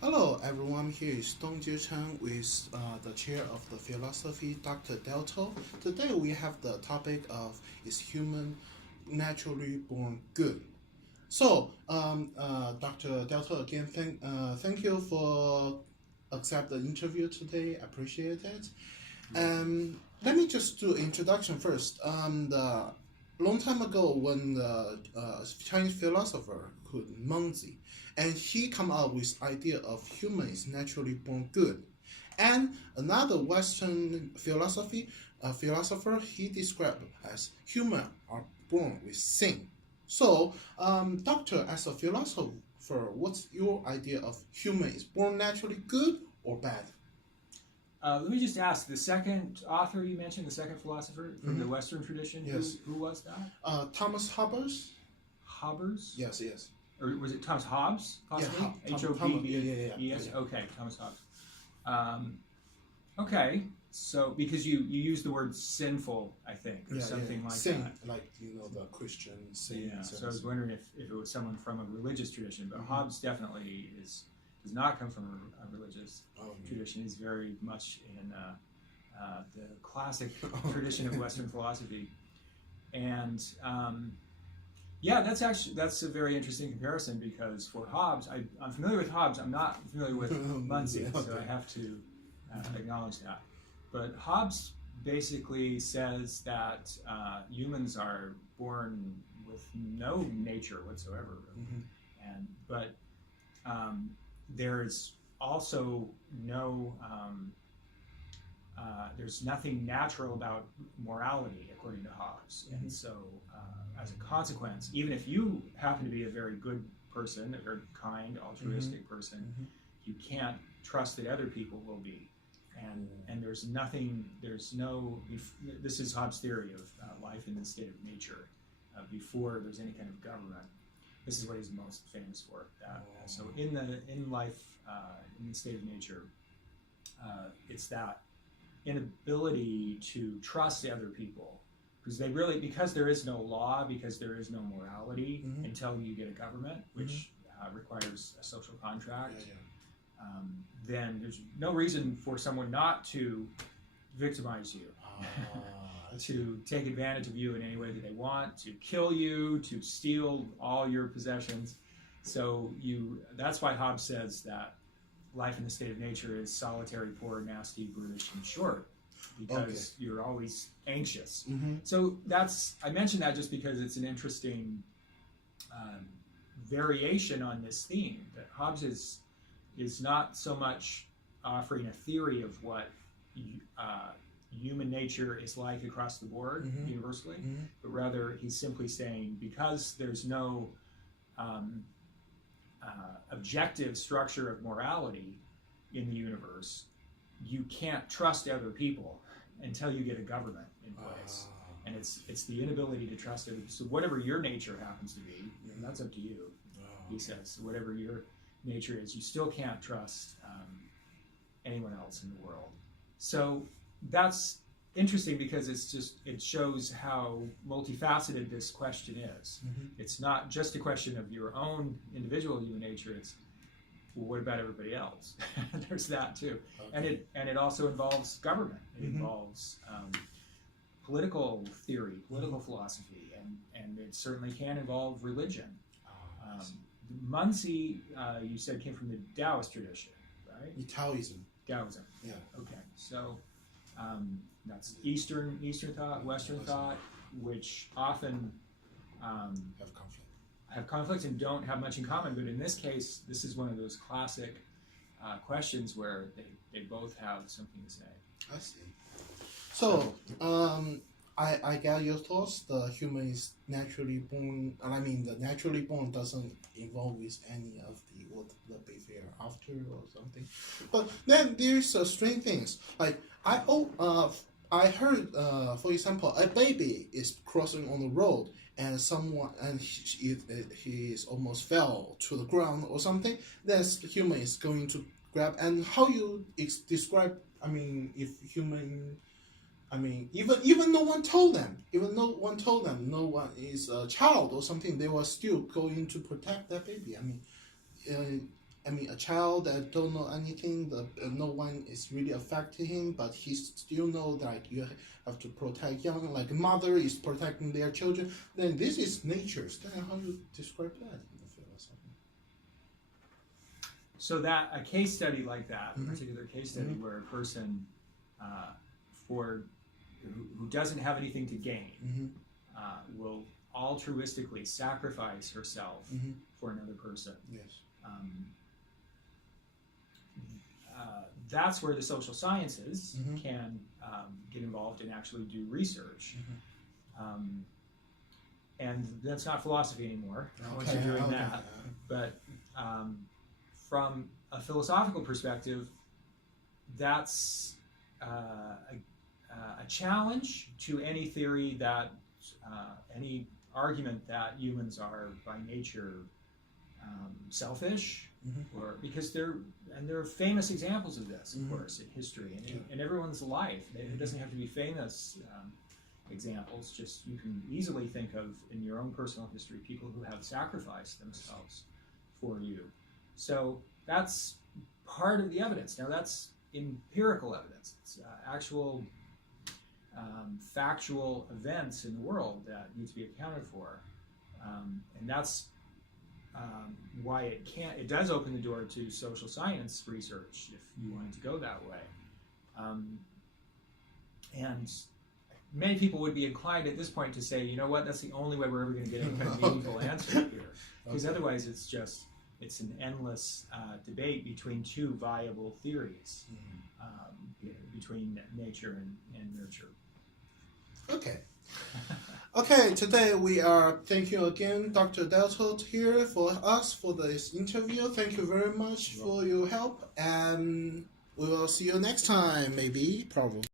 Hello everyone, here is dongjie Cheng with the chair of the philosophy, Dr. Dalton. Today we have the topic of is human naturally born good? Dr. Dalton, again, thank you for accept the interview today. Appreciate it. Let me just do introduction first. The long time ago, when the Chinese philosopher called Mengzi, and he come up with idea of human is naturally born good, and another Western philosopher he described as human are born with sin. Doctor, as a philosopher, what's your idea of human is born naturally good or bad? Let me just ask, the second author you mentioned, the second philosopher from the Western tradition, Yes. who was that? Thomas Hobbes. Hobbes? Yes, yes. Or was it Thomas Hobbes, possibly? Yeah, H-O-B-B-E-S? yeah. Okay, Thomas Hobbes. Okay, so because you used the word sinful, I think, or something like sin, that. like the Christian sin. Yeah, so I was wondering if it was someone from a religious tradition, but Hobbes definitely does not come from a religious tradition. He's very much in the classic tradition of Western philosophy, and that's a very interesting comparison because for Hobbes, I'm familiar with Hobbes. I'm not familiar with Muncie, so I have to acknowledge that. But Hobbes basically says that humans are born with no nature whatsoever, but there's also there's nothing natural about morality, according to Hobbes. And so, as a consequence, even if you happen to be a very good person, a very kind, altruistic person, you can't trust that other people will be. And this is Hobbes' theory of life in the state of nature before there's any kind of government. This is what he's most famous for. So in life, in the state of nature, it's that inability to trust the other people because there is no law, because there is no morality until you get a government, which requires a social contract. Then there's no reason for someone not to victimize you, to take advantage of you in any way that they want, to kill you, to steal all your possessions. So that's why Hobbes says that life in the state of nature is solitary, poor, nasty, brutish, and short, because you're always anxious. So I mention that just because it's an interesting variation on this theme, that Hobbes is not so much offering a theory of what human nature is like across the board universally, but rather he's simply saying because there's no objective structure of morality in the universe, you can't trust other people until you get a government in place. And it's the inability to trust other people. So whatever your nature happens to be, that's up to you, he says. Whatever your nature is, you still can't trust anyone else in the world. So that's interesting because it shows how multifaceted this question is. It's not just a question of your own individual human nature. It's, well, what about everybody else? There's that too, and it also involves government. It involves political theory, political philosophy, and it certainly can involve religion. Muncie, you said, came from the Taoist tradition, right? Taoism. Taoism. Yeah. Okay, so that's Eastern thought, Western thought, which often have conflict and don't have much in common. But in this case, this is one of those classic questions where they both have something to say. I see. So, I get your thoughts. The human is naturally born. I mean, the naturally born doesn't involve with any of the behavior after or something. But then there's strange things. Like I heard, for example, a baby is crossing on the road and he is almost fell to the ground or something. Then the human is going to grab. And how you describe? I mean, if human. I mean, even no one told them, no one is a child or something, they were still going to protect that baby. I mean, I mean, a child that don't know anything, no one is really affecting him, but he still know that you have to protect young, like mother is protecting their children. Then this is nature's. Then how you describe that in the philosophy? So that a case study like that, a particular case study where a person who doesn't have anything to gain will altruistically sacrifice herself for another person. Yes. That's where the social sciences can get involved and actually do research. And that's not philosophy anymore. Once you're doing that. But from a philosophical perspective, that's a challenge to any theory that, any argument that humans are by nature selfish, or because there are famous examples of this, of course, in history and in everyone's life. It doesn't have to be famous examples. Just you can easily think of in your own personal history people who have sacrificed themselves for you. So that's part of the evidence. Now that's empirical evidence. It's actual factual events in the world that need to be accounted for, and that's why it does open the door to social science research if you wanted to go that way. And many people would be inclined at this point to say, you know what, that's the only way we're ever going to get any kind of meaningful answer here, because otherwise it's an endless debate between two viable theories, between nature and nurture. Okay. Okay, today we are thank you again, Dr. Dalton, here for us for this interview. Thank you very much for your help, and we will see you next time, maybe, probably.